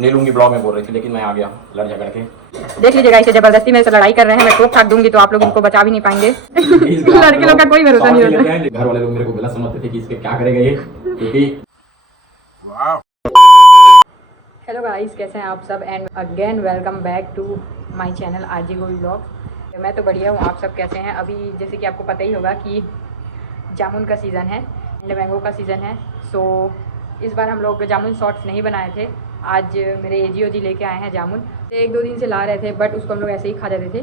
नहीं लूंगी ब्लॉग में बोल रही थी, लेकिन मैं आ गया लड़ झगड़ के। देख लीजिएगा, इसे जबरदस्ती मेरे से लड़ाई कर रहे हैं। मैं ठोक ठाक दूंगी तो आप लोग इनको बचा भी नहीं पाएंगे। लड़के लोग का कोई भरोसा नहीं होता। घर वाले लोग मेरे को गलत समझते थे कि इसके क्या करेगा ये, क्योंकि हेलो गाइस, कैसे हैं आप सब and again welcome back to my channel RJ gold vlog. मैं तो बढ़िया हूँ, आप सब कैसे हैं? अभी जैसे कि आपको पता ही होगा कि जामुन का सीज़न है एंड मैंगो का सीज़न है। सो इस बार हम लोग जामुन शॉर्ट्स नहीं बनाए थे। आज मेरे एजीओ जी लेके आए हैं जामुन। 1-2 दिन से ला रहे थे बट उसको हम लोग ऐसे ही खा जाते थे।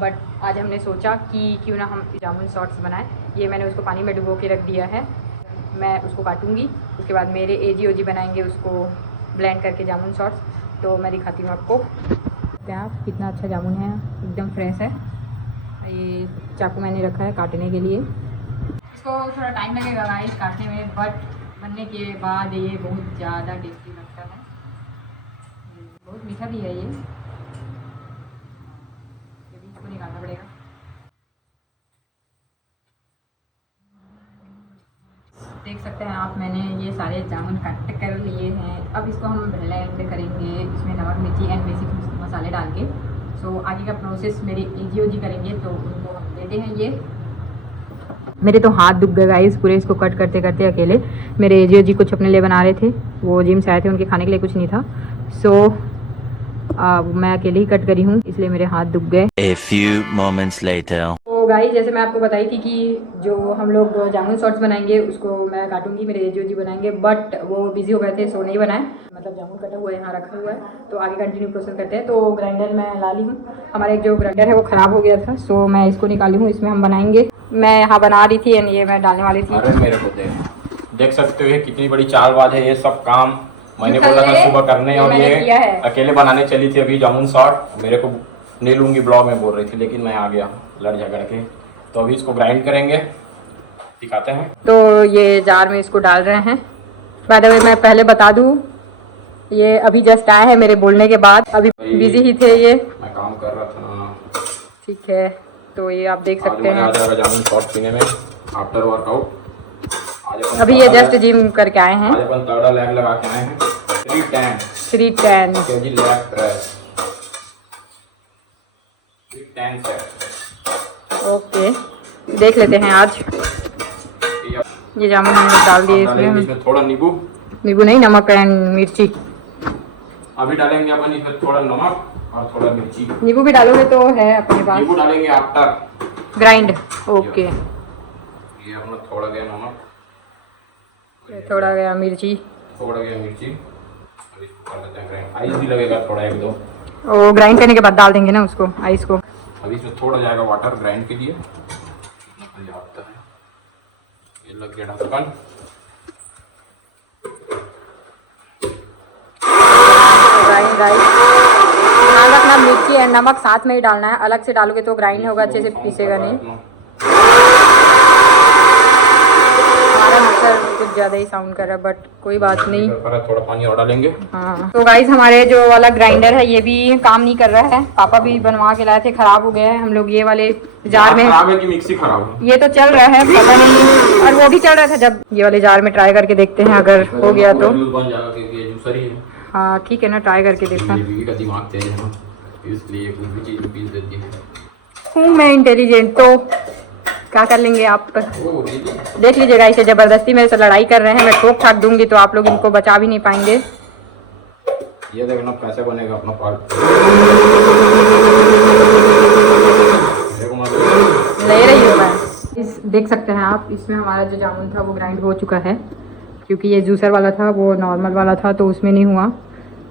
बट आज हमने सोचा कि क्यों ना हम जामुन शॉर्ट्स बनाएं। ये मैंने उसको पानी में डुबो के रख दिया है, मैं उसको काटूँगी। उसके बाद मेरे एजीओ जी बनाएंगे उसको ब्लेंड करके जामुन शॉर्ट्स। तो मैं दिखाती हूँ आपको। आप कितना अच्छा जामुन है, एकदम फ्रेश है। ये चाकू मैंने रखा है काटने के लिए। इसको थोड़ा टाइम लगेगा गाइस काटने में, बट बनने के बाद ये बहुत ज़्यादा टेस्टी लगता है। बहुत मीठा भी है ये भी इसको निकालना पड़ेगा। देख सकते हैं आप, मैंने ये सारे जामुन कट कर लिए हैं। अब इसको हम ब्लेंड करेंगे, इसमें नमक मिर्ची एंड बेसिक मसाले डाल के। सो आगे का प्रोसेस मेरे एजीओ जी करेंगे, तो उनको हम देते हैं। ये मेरे तो हाथ दुख गए गाइस पूरे इसको कट करते करते अकेले। मेरे एजीओ जी कुछ अपने लिए बना रहे थे, वो जिम से आए थे, उनके खाने के लिए कुछ नहीं था। सो मैं अकेले ही कट करी हूँ, इसलिए मेरे हाथ दुख गए। A few moments later. तो गाइस जैसे मैं आपको बताई थी कि जो हम लोग जामुन शॉर्ट्स बनाएंगे उसको मैं काटूंगी, मेरे एजीओ जी बनाएंगे, बट वो बिजी हो गए थे सो नहीं बनाए। मतलब जामुन कटा हुआ है, यहाँ रखा हुआ है, तो आगे कंटिन्यू प्रोसेस करते हैं। तो ग्राइंडर मैं ला ली हूँ। हमारा एक जो ग्राइंडर है वो ख़राब हो गया था, सो मैं इसको निकाली हूँ। इसमें हम बनाएंगे। मैं यहाँ बना रही थी एंड ये मैं डालने वाली थी। अरे मेरे को देख सकते हो ये कितनी बड़ी चालबाज है। ये सब काम मैंने बोला था सुबह करने, और ये अकेले बनाने चली थी अभी जामुन शॉर्ट। मेरे को नहीं लूंगी ब्लॉग में बोल रही थी, लेकिन मैं आ गया लड़ झगड़ के। तो अभी इसको ग्राइंड करेंगे, दिखाते हैं। तो ये जार में इसको डाल रहे हैं। बाय द वे मैं पहले बता दूं, ये अभी जस्ट आए हैं मेरे बोलने के बाद, अभी बिजी ही थे ये, मैं काम कर रहा था ना। ठीक है, तो ये आप देख सकते हैं। आज जामुन शॉर्ट पीने में आफ्टर वर्कआउट। अभी ये जस्ट जिम करके आए हैं। आज अपन तगड़ा लैग लगा के आए हैं। 310 KG lag press 310 set. Okay, देख लेते हैं आज। ये जामुन हमने डाल दिए इसमें थोड़ा नींबू नहीं, नमक एंड मिर्ची। अभी डालेंगे अपन इसमें थोड़ा नमक और थोड़ा मिर्ची। नींबू भी डालोगे तो है अपने पास। नींबू डालेंगे आफ्टर ग्राइंड। ओके, ये अपना थोड़ा गया नमक, थोड़ा गया मिर्ची, थोड़ा गया मिर्ची। अब इसको कर लेते हैं ग्राइंड। आइस भी लगेगा थोड़ा 1-2। और ग्राइंड करने के बाद डाल देंगे ना उसको, आइस को। अभी इसमें थोड़ा जाएगा वाटर ग्राइंड के लिए। ये लग गया ढक्कन। ध्यान रखना मिर्ची और नमक साथ में ही डालना है, अलग से डालोगे तो ग्राइंड होगा, अच्छे से पीसेगा नहीं। हमारा मिक्सर कुछ ज़्यादा ही साउंड कर रहा है, बट कोई बात नहीं। थोड़ा पानी और डालेंगे। हाँ, तो गाइस हमारे जो वाला ग्राइंडर है ये भी काम नहीं कर रहा है। पापा भी बनवा के लाए थे, खराब हो गया है। हम लोग ये वाले जार में, खराब है कि मिक्सी खराब है? ये तो चल रहा है पता नहीं, और वो भी चल रहा था। जब ये वाले जार में ट्राई करके देखते हैं, अगर हो गया तो हाँ ठीक है ना, ट्राई करके देखना। दिमाग तेज है ना, इसलिए कुछ भी चीज पीस देती है। हूँ मैं इंटेलिजेंट, तो क्या कर लेंगे आप। देख लीजिएगा, इसे जबरदस्ती मेरे से लड़ाई कर रहे हैं। मैं ठोक ठाक दूंगी तो आप लोग इनको बचा भी नहीं पाएंगे। ये देखना कैसे बनेगा अपना पार्ट। ले रही हूँ मैं। देख सकते हैं आप, इसमें हमारा जो जामुन था वो ग्राइंड हो चुका है, क्योंकि ये जूसर वाला था, वो नॉर्मल वाला था, तो उसमें नहीं हुआ।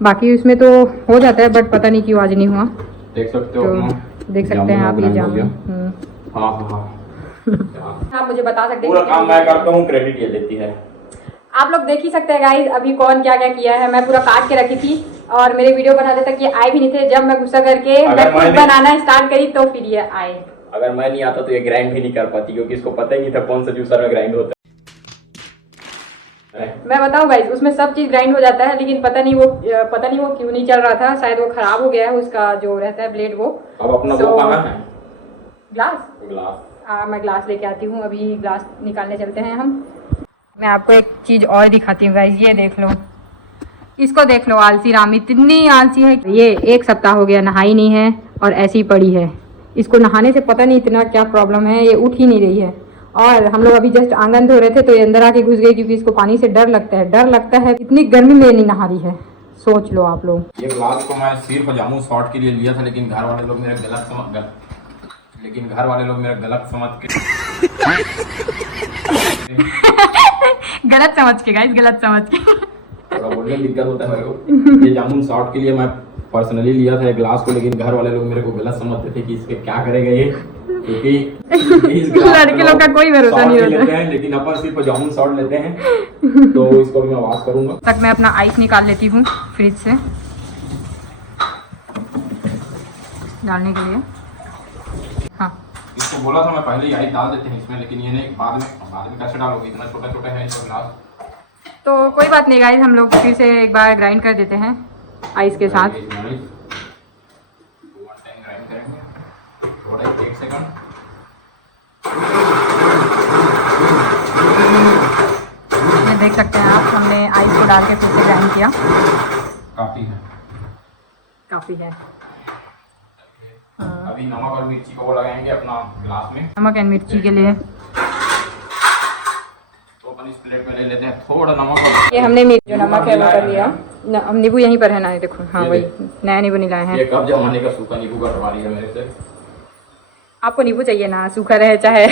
बाकी उसमें तो हो जाता है, बट पता नहीं क्यों आज नहीं हुआ। देख सकते हो, तो देख सकते हैं आप ये जामुन। आप मुझे बता सकते हैं, पूरा काम मैं करता हूँ, क्रेडिट ये लेती है। आप लोग देख ही सकते हैं गाइस, अभी कौन क्या क्या किया है। मैं पूरा काट के रखी थी और मेरे वीडियो बनाने तक ये आए भी नहीं थे। जब मैं गुस्सा करके मैं खुद बनाना स्टार्ट करी तो फिर ये आए। अगर मैं नहीं आता तो ये ग्राइंड भी नहीं कर पाती, क्योंकि इसको पता ही नहीं था कौन सा जूसर में ग्राइंड होता है। मैं बताऊं गाइस, उसमें सब चीज ग्राइंड हो जाता है, लेकिन पता नहीं वो क्यों नहीं चल रहा था। शायद वो खराब हो गया है, उसका जो रहता है ब्लेड वो। अब अपना वो कहाँ है? ग्लास। मैं ग्लास लेके आती हूँ, अभी ग्लास निकालने चलते हैं हम। मैं आपको एक चीज़ और दिखाती हूँ गाइस, ये देख लो। इसको देख लो, आलसी राम इतनी आलसी है। ये 1 सप्ताह हो गया नहाई नहीं है और ऐसी ही पड़ी है। इसको नहाने से पता नहीं इतना क्या प्रॉब्लम है, ये उठ ही नहीं रही है। और हम लोग अभी जस्ट आंगन धो रहे थे तो ये अंदर आके घुस गई क्योंकि इसको पानी से डर लगता है। डर लगता है, इतनी गर्मी में नहीं नहा रही है, सोच लो आप लोग। ये ग्लास को मैं सिर्फ जामुन शॉट के लिए लिया था, लेकिन घर वाले लोग मेरा गलत समझ के गलत समझ के गाइस, गलत समझ के थोड़ा बोलने में दिक्कत होता है मेरे को। ये जामुन शॉट के लिए मैं पर्सनली लिया था ग्लास को, लेकिन घर वाले लोग मेरे को गलत समझते थे कि इसके क्या करेगा ये, क्योंकि लड़के लोग का कोई भरोसा नहीं होता है। लेकिन अपन सिर्फ जामुन शॉट लेते हैं, तो इसको भी मैं वॉश करूंगा। तक मैं अपना आइस निकाल लेती हूँ फ्रिज से डालने के लिए। हाँ, इसको बोला था मैं पहले ही आइस डाल देते हैं इसमें, लेकिन ये नहीं, बाद में कैसे डालोगे, इतना छोटा छोटा है इसका ग्लास। तो कोई बात नहीं गाइस, हम लोग फिर से एक बार ग्राइंड कर देते हैं आइस के साथ। ये देख सकते हैं आप, हमने आइस को डाल के फिर से ग्राइंड किया। काफ़ी है। अभी नमक और मिर्ची को वो लगाएंगे अपना गिलास में। नमक एंड मिर्ची के लिए तो अपन इस प्लेट में ले लेते हैं थोड़ा नमक और ये हमने जो नमक है वो कर लिया। हम नींबू यहीं पर है ना, देखो। हाँ वही नया नींबू नहीं लाए हैं। ये कब जमाने का सूखा नींबू कटवा रही है मेरे से। आपको नींबू चाहिए ना, सूखा रहे चाहे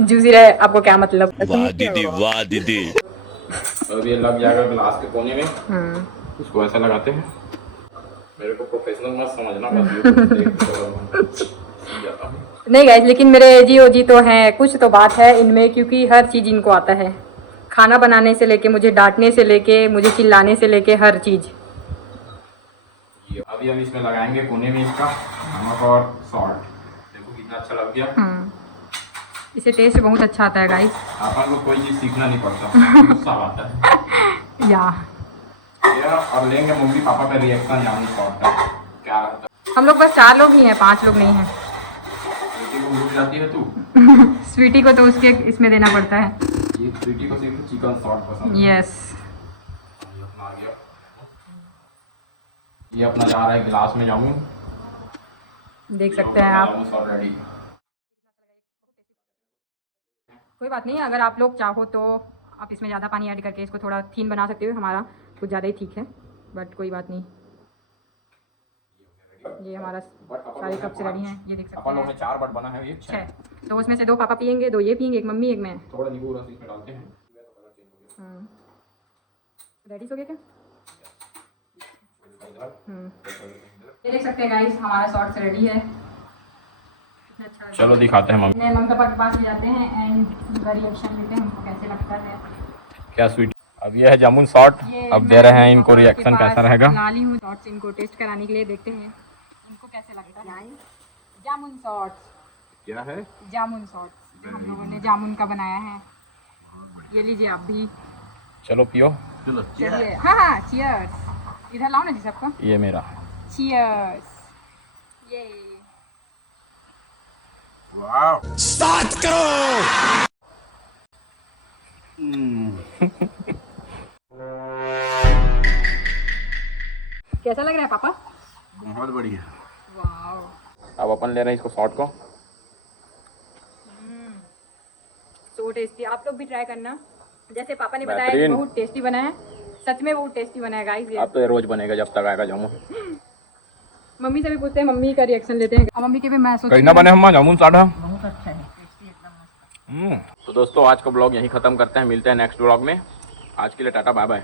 जूसी रहे, आपको क्या मतलब। वाह दीदी, वाह दीदी। अब ये लग जाएगा गिलास के कोने में। इसको ऐसा लगाते हैं। मेरे को प्रोफेशनल मत समझना, नहीं गाइस, लेकिन मेरे जी ओ जी तो हैं, कुछ तो बात है इनमें, क्योंकि हर चीज़ इनको आता है। खाना बनाने से लेके, मुझे डांटने से लेके, मुझे चिल्लाने से लेके, हर चीज़। अभी हम इसमें लगाएंगे कोने में इसका नमक और सॉल्ट। देखो कितना अच्छा लग गया। इसे टेस्ट बहुत अच्छा आता है गाइस। अपन को कोई चीज़ सीखना नहीं पड़ता, गुस्सा आता है। या और लेंगे मम्मी पापा का रिएक्शन जामुन शॉट का क्या रहता है। हम लोग बस 4 लोग ही हैं, 5 लोग नहीं हैं। स्वीटी को भूख जाती है तू। स्वीटी को तो उसके इसमें देना पड़ता है। ये स्वीटी को सिर्फ चिकन शॉट पसंद है। यस, ये अपना आ गया। ये अपना जा रहा है गिलास में जामुन, देख सकते हैं आप। जामुन शॉट रेडी। कोई बात नहीं, अगर आप लोग चाहो तो आप इसमें ज़्यादा पानी ऐड करके इसको थोड़ा थीन बना सकते हो। हमारा कुछ ज़्यादा ही ठीक है, बट कोई बात नहीं। ये हमारा सारे कप से रेडी हैं, ये देख सकते अपन लोग ने हैं। 4 बट बना है, ये 6। तो उसमें से 2 पापा पियेंगे, 2 ये पियेंगे, 1 मम्मी, 1 मैं। थोड़ा नींबू रस इसमें डालते हैं। रेडी हो गया क्या? ये देख सकते हैं गाइस, हमारा शॉर्ट्स रेडी है। कितना अच्छा है। चलो दिखाते हैं मम्मी। मम्मी पापा के पास ले जाते हैं एंड उनका रिएक्शन लेते हैं, उनको कैसे लगता है। क्या स्वीट। अब ये है जामुन शॉट, अब दे रहे हैं इनको रिएक्शन कैसा रहेगा। लाली हूँ शॉर्ट्स इनको टेस्ट कराने के लिए, देखते हैं उनको कैसे लगता है। जामुन शॉर्ट्स क्या है? जामुन शॉर्ट्स जो हम लोगों ने जामुन का बनाया है। ये लीजिए आप भी। चलो पियो। चलिए, हाँ चीयर्स। इधर लाओ ना जी सबको। ये मेरा। चीयर्स। ये स्टार्ट करो। कैसा लग रहा है पापा? बहुत बढ़िया। वाओ, अब अपन ले रहे हैं इसको शॉट को। So tasty. आप लोग भी ट्राई करना, जैसे पापा ने बताया बेहतरीन। बहुत टेस्टी बना है। सच में बहुत टेस्टी बना है गाइस ये। अब तो ये रोज बनेगा जब तक आएगा जामुन। मम्मी से भी पूछते हैं, मम्मी का रिएक्शन लेते हैं। अब मम्मी के भी मैं सोच कहीं ना बने हम जामुन साढ़ा। बहुत अच्छा है, टेस्टी एकदम मस्त। तो दोस्तों आज का ब्लॉग यहीं ख़त्म करते हैं, मिलते हैं नेक्स्ट ब्लॉग में। आज के लिए टाटा बाय बाय।